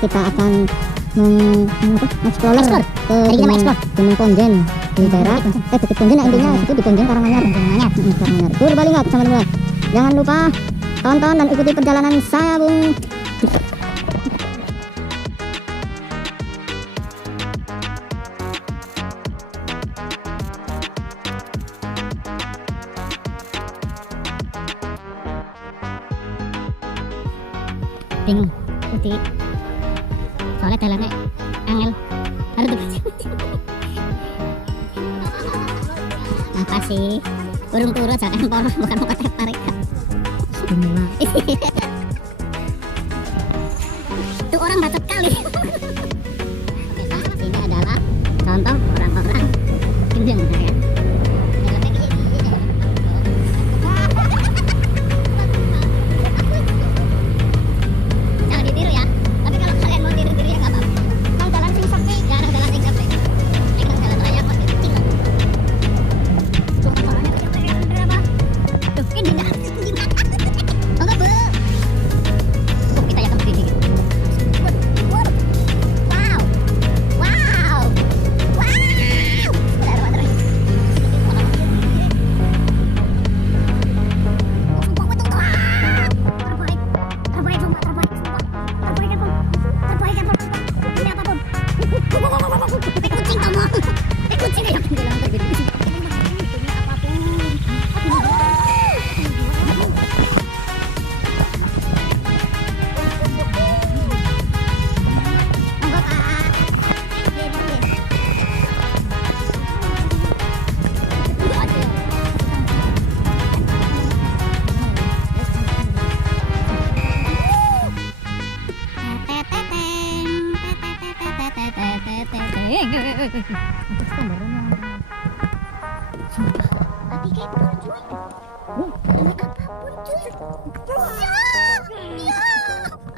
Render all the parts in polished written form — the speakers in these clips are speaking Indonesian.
kita akan explore ke Gunung Ponjen di daerah Bukit Ponjen ya, intinya itu di Ponjen Karanganyar. Purbalingga teman-teman. Jangan lupa tonton dan ikuti perjalanan saya, Bung. Bingung putih soalnya dalamnya angel harus apa sih burung turu aja empor bukan mau tarik itu orang bacot kali. Ini adalah contoh orang-orang gendeng ya.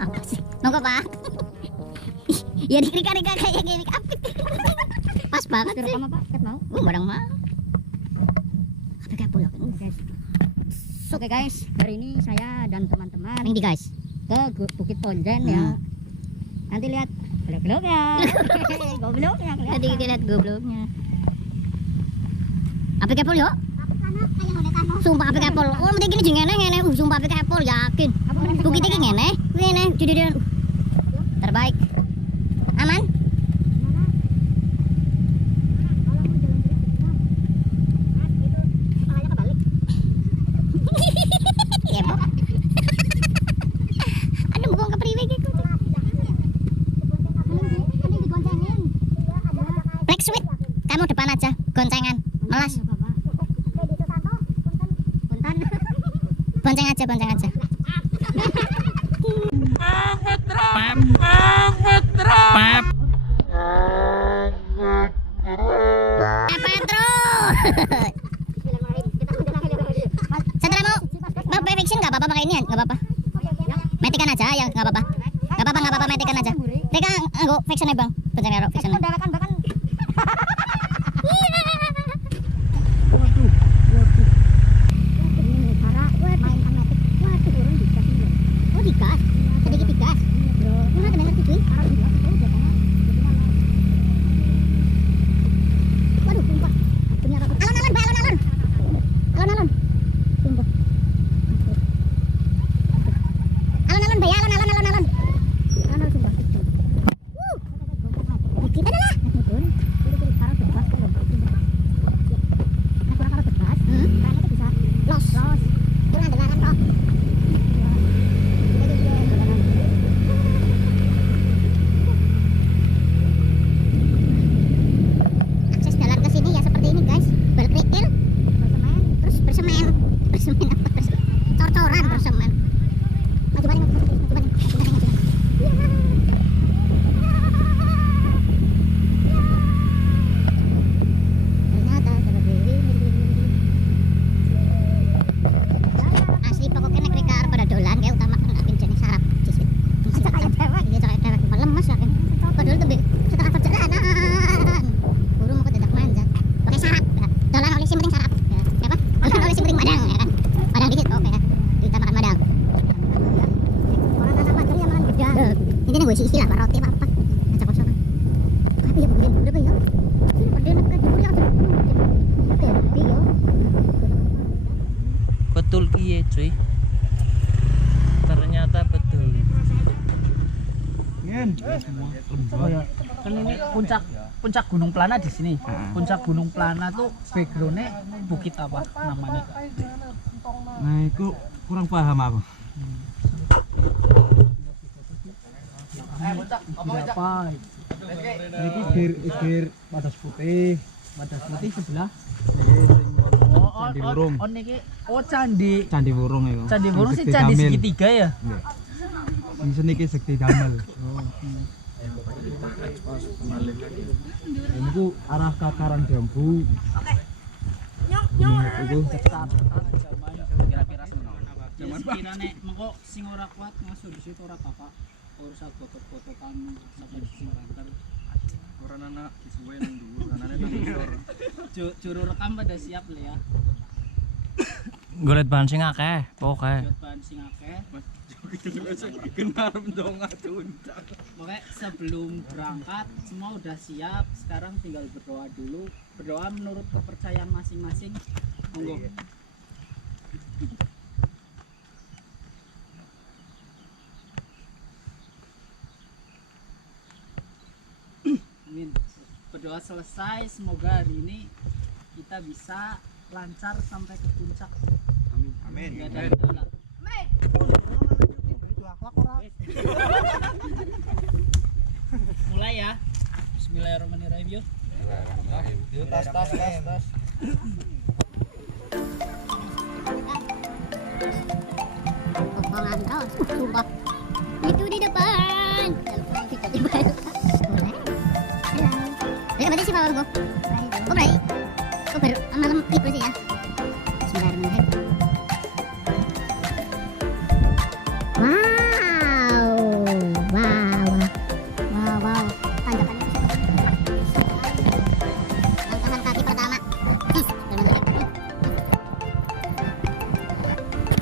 Apa sih? Nongko Pak? Ya dikrik-krik kayak gini apik. Pas banget sih. Apa Pak? Ket mau? Barang mah. Apik kayak pulau. Oke guys, hari ini saya dan teman-teman ini guys ke Bukit Ponjen ya. Nanti lihat gobloknya. Gobloknya kelihatan. Nanti kita lihat gobloknya. Apik kayak pulau. Sumpah apik apel. Oh, mesti gini jeung ngene. Sumpah apik apel yakin. Bukit iki ngene. Ngene jadi terbaik. Aman? Iya, Bu. Aduh, bukan kepriwe gitu. Black Sweet, kamu depan aja, goncengan. Melas. Bonceng aja. Petro. Setelah mau play fiction nggak apa-apa pakai ini ya, nggak apa-apa. Matikan aja ya, nggak apa-apa. Nggak apa-apa, matikan aja. Mereka nggak fiction ya bang, bonceng karo fiction. cuy. Ternyata betul. Oh ya, kan ini puncak Gunung Plana di sini. Puncak Gunung Plana tuh backgroundnya bukit apa namanya? Nah, itu kurang paham aku. Apa? Ini gir batas putih. Batas putih sebelah. Candi Wurung. Oh niki candi. Candi Wurung itu. Candi Wurung sih candi segitiga ya. Ini seniki sekti damel. Ini ku arah ke Karang Jambu. Itu Kira-kira zaman sekiranya mengko sing ora kuat masuk di situ ora apa-apa. Ora usah foto-fotokan sampai di sini rantar. ora anak disuwe nang dhuwur, anane nang ngisor. Juru rekam pada siap le ya. Golet bahan sing akeh, pokoke. Jod bahan sing akeh. Kenar mendong tuntak. Pokoknya sebelum berangkat semua udah siap. Sekarang tinggal berdoa dulu. Berdoa menurut kepercayaan masing-masing. Monggo. Amin. Berdoa selesai, semoga hari ini kita bisa lancar sampai ke puncak. Amin. Nggak ada kendala. Mulai ya. Bismillahirrahmanirrahim yuk. Yuk tas. Potongan kaos, sumpah. Itu di depan. Tiba-tiba. Dari kapan sih bawa gue? Oh, baik. Oh, baru malam itu sih ya. Bismillahirrahmanirrahim. Wow. Tanjakannya langkahan kaki pertama.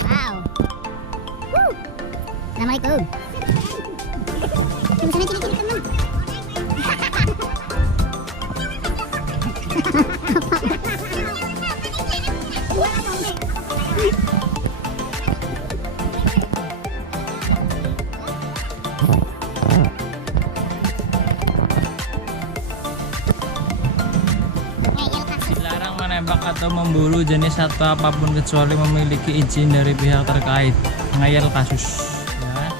Wow. Assalamualaikum. Sana sini teman. Dilarang menembak atau memburu jenis satwa apapun kecuali memiliki izin dari pihak terkait. Ngayal kasus. Ya.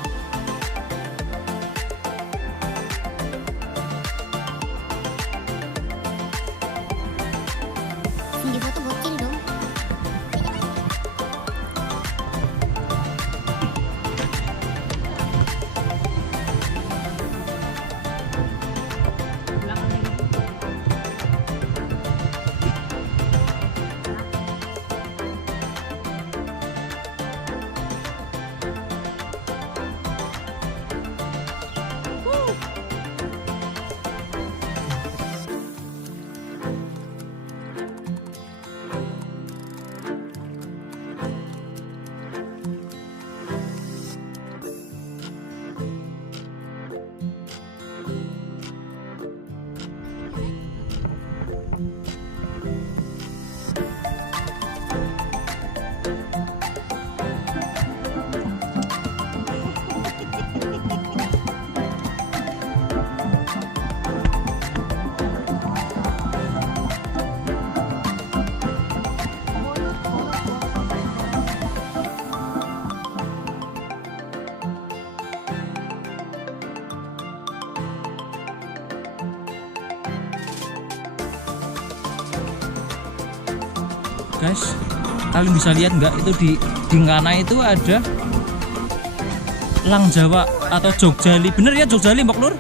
Di foto bocil dong. Guys, kalian bisa lihat nggak itu di Ngana itu ada Lang Jawa atau Jogjali. Bener ya Jogjali Mbak Nur?